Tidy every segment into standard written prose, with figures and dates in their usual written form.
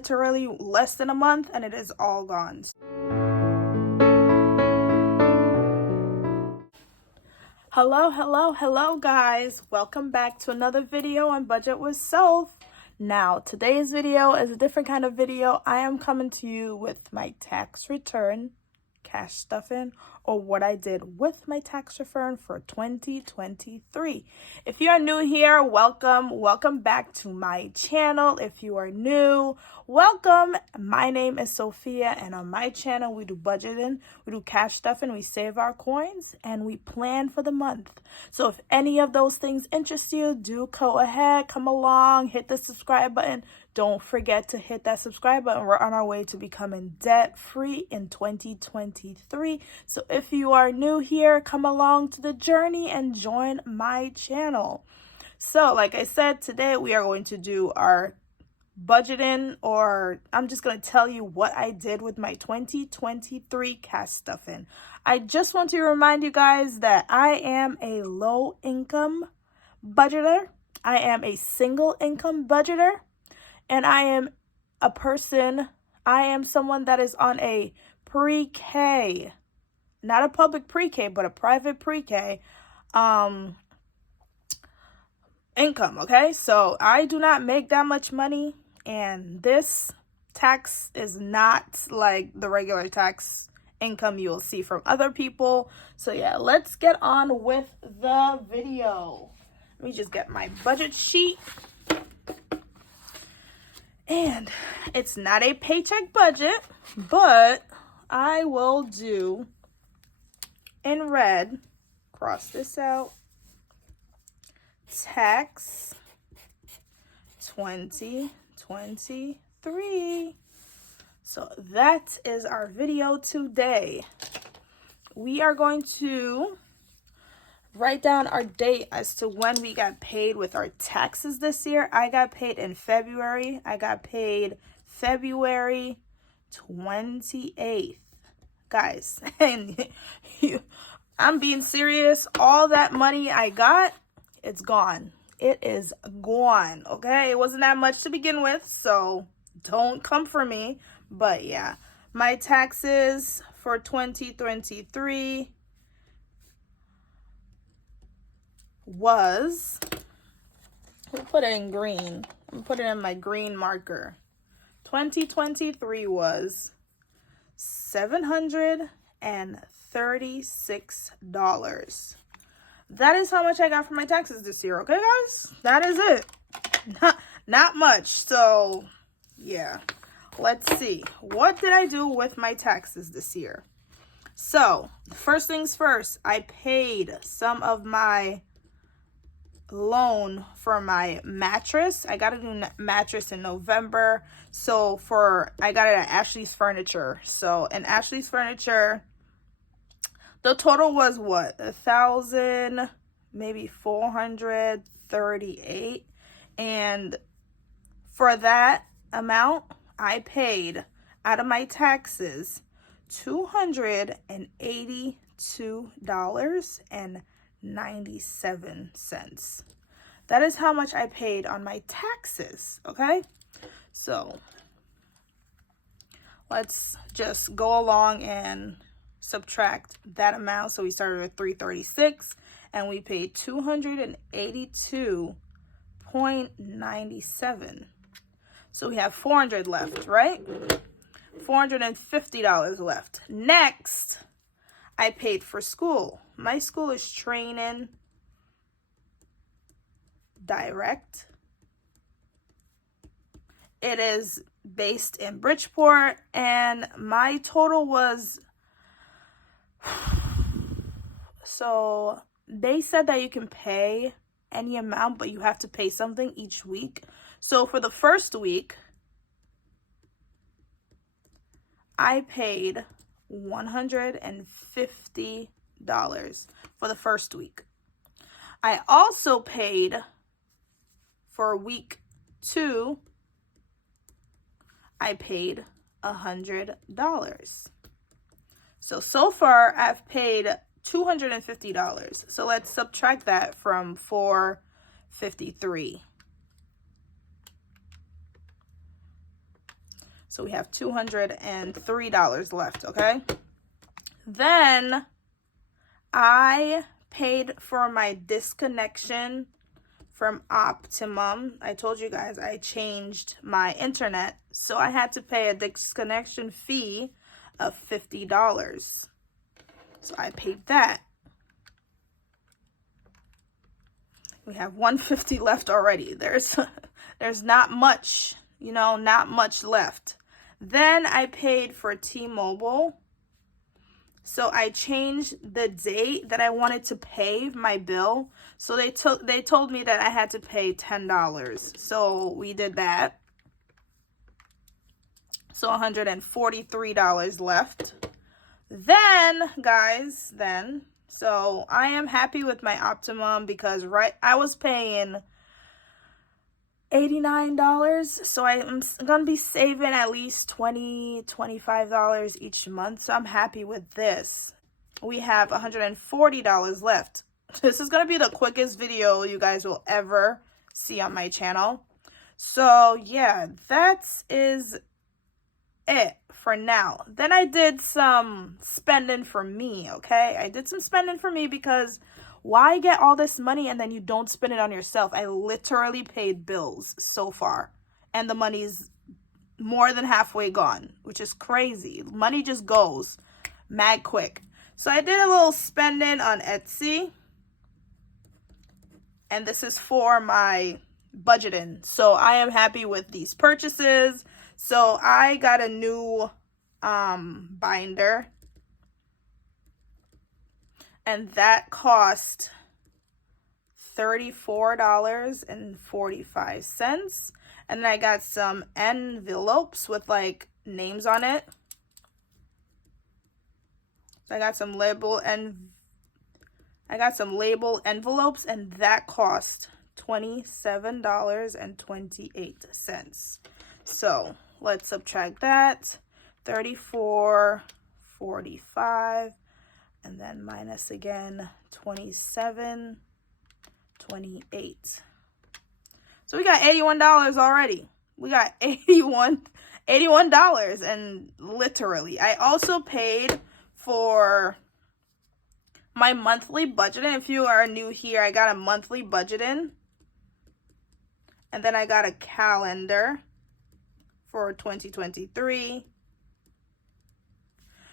literally less than a month and it is all gone. Hello guys, welcome back to another video on Budget with Soph. Now today's video is a different kind of video. I am coming to you with my tax return, cash stuffing, or what I did with my tax return for 2023. If you are new here, welcome back to my channel. If you are new, welcome. My name is Sophia, and on my channel we do budgeting, we do cash stuffing, we save our coins, and we plan for the month. So if any of those things interest you, do go ahead, come along, hit the subscribe button. Don't forget to hit that subscribe button. We're on our way to becoming debt-free in 2023. So if you are new here, come along to the journey and join my channel. So like I said, today we are going to do our budgeting, or I'm just going to tell you what I did with my 2023 cash stuffing. I just want to remind you guys that I am a low income budgeter. I am a single income budgeter. And I am someone that is on a pre-K, not a public pre-K, but a private pre-K income, okay? So I do not make that much money, and this tax is not like the regular tax income you will see from other people. So yeah, let's get on with the video. Let me just get my budget sheet. And it's not a paycheck budget, but I will do in red, cross this out, tax 2023. So that is our video today. We are going to write down our date as to when we got paid with our taxes this year. I got paid in February. I got paid February 28th. Guys, and I'm being serious. All that money I got, it's gone. It is gone, okay? It wasn't that much to begin with, so don't come for me. But yeah, my taxes for 2023 was, we'll put it in green. I'm putting it in my green marker. 2023 was $736. That is how much I got for my taxes this year, okay guys? That is it. Not much. So yeah, let's see. What did I do with my taxes this year? So first things first, I paid some of my loan for my mattress. I got a new mattress in November. So I got it at Ashley's Furniture. So in Ashley's Furniture, the total was what? $1,000, maybe $438. And for that amount, I paid out of my taxes $282.97. That is how much I paid on my taxes, okay? So let's just go along and subtract that amount. So we started with $336 and we paid $282.97. So we have $400 left, right? $450 left. Next, I paid for school. My school is Training Direct. It is based in Bridgeport, and my total was, so they said that you can pay any amount, but you have to pay something each week. So for the first week, I paid $150 for the first week. I also paid for week 2, I paid $100. So far I've paid $250. So let's subtract that from $453. So we have $203 left, okay? Then I paid for my disconnection from Optimum. I told you guys I changed my internet, so I had to pay a disconnection fee of $50. So I paid that. We have $150 left already. There's not much, you know, not much left. Then I paid for T-Mobile. So I changed the date that I wanted to pay my bill. So they told me that I had to pay $10. So we did that. So $143 left. Then, guys, so I am happy with my Optimum because I was paying $89, so I'm gonna be saving at least $25 each month, so I'm happy with this. We have $140 left. This is gonna be the quickest video you guys will ever see on my channel. So yeah, that is it for now. Then I did some spending for me, okay? I did some spending for me because why get all this money and then you don't spend it on yourself? I literally paid bills so far, and the money's more than halfway gone, which is crazy. Money just goes mad quick. So I did a little spending on Etsy, and this is for my budgeting. So I am happy with these purchases. So I got a new binder, and that cost $34.45. And then I got some envelopes with like names on it. So I got some label envelopes, and that cost $27.28. So let's subtract that. $34.45, and then minus again $27.28. So we got $81 already. We got $81, and literally I also paid for my monthly budgeting. If you are new here, I got a monthly budgeting, and then I got a calendar for 2023.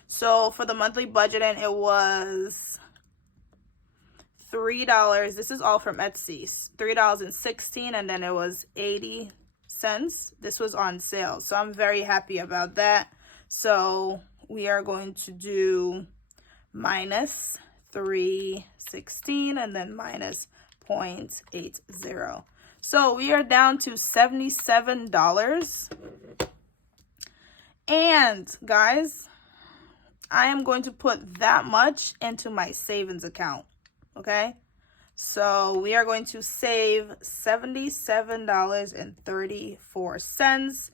So for the monthly budgeting, it was $3. This is all from Etsy. $3.16, and then it was 80 cents. This was on sale, so I'm very happy about that. So we are going to do minus $3.16 and then minus 0.80. So we are down to $77. And guys, I am going to put that much into my savings account, okay? So we are going to save $77.34,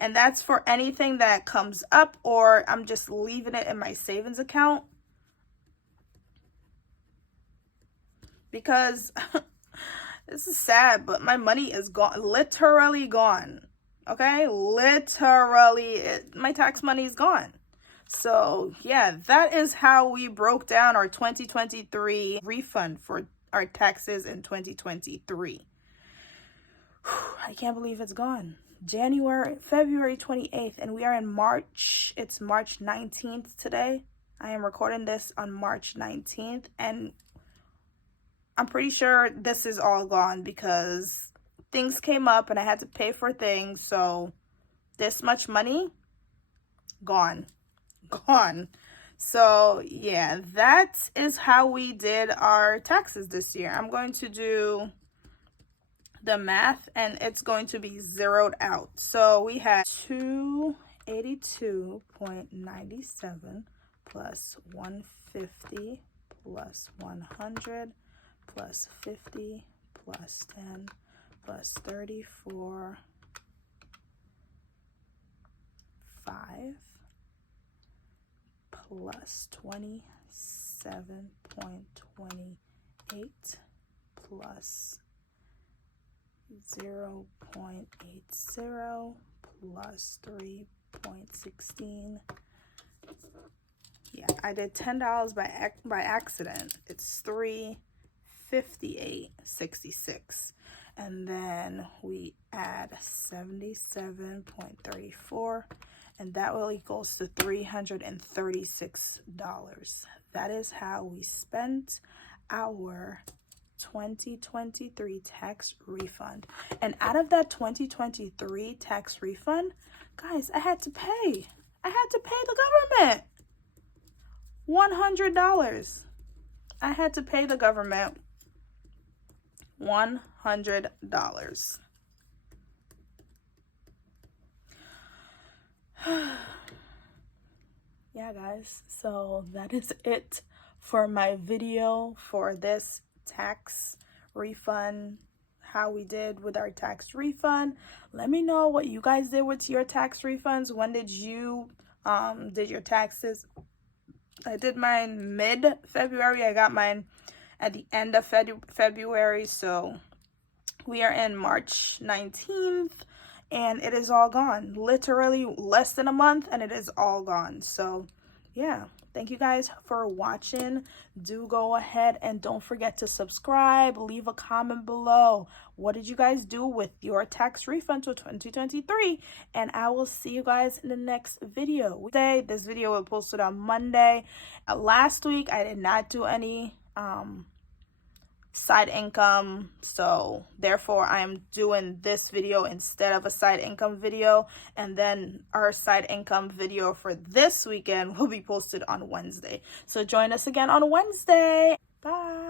and that's for anything that comes up, or I'm just leaving it in my savings account because this is sad, but my money is gone, literally gone, okay? Literally, my tax money is gone. So yeah, that is how we broke down our 2023 refund for our taxes in 2023. I can't believe it's gone. February 28th, and we are in March. It's March 19th today. I am recording this on March 19th, and I'm pretty sure this is all gone because things came up and I had to pay for things. So this much money, gone. So yeah, that is how we did our taxes this year. I'm going to do the math, and it's going to be zeroed out. So we had 282.97 plus 150 plus 100 plus 50 plus 10 plus 34, 5 plus 27.28 plus 0.80 plus 3.80 0.16. Yeah, I did $10 by accident. It's $358.66. And then we add 77.34, and that will equals to $336. That is how we spent our 2023 tax refund. And out of that 2023 tax refund, guys, I had to pay the government $100. I had to pay the government $100. Yeah, guys, so that is it for my video for this tax refund, how we did with our tax refund. Let me know what you guys did with your tax refunds. When did you did your taxes? I did mine mid-February. I got mine at the end of February, so we are in March 19th, and it is all gone. Literally less than a month, and it is all gone. So yeah, thank you guys for watching. Do go ahead and don't forget to subscribe. Leave a comment below. What did you guys do with your tax refund for 2023? And I will see you guys in the next video. This video was posted on Monday. Last week I did not do any side income, so therefore I am doing this video instead of a side income video, and then our side income video for this weekend will be posted on Wednesday. So join us again on Wednesday. Bye.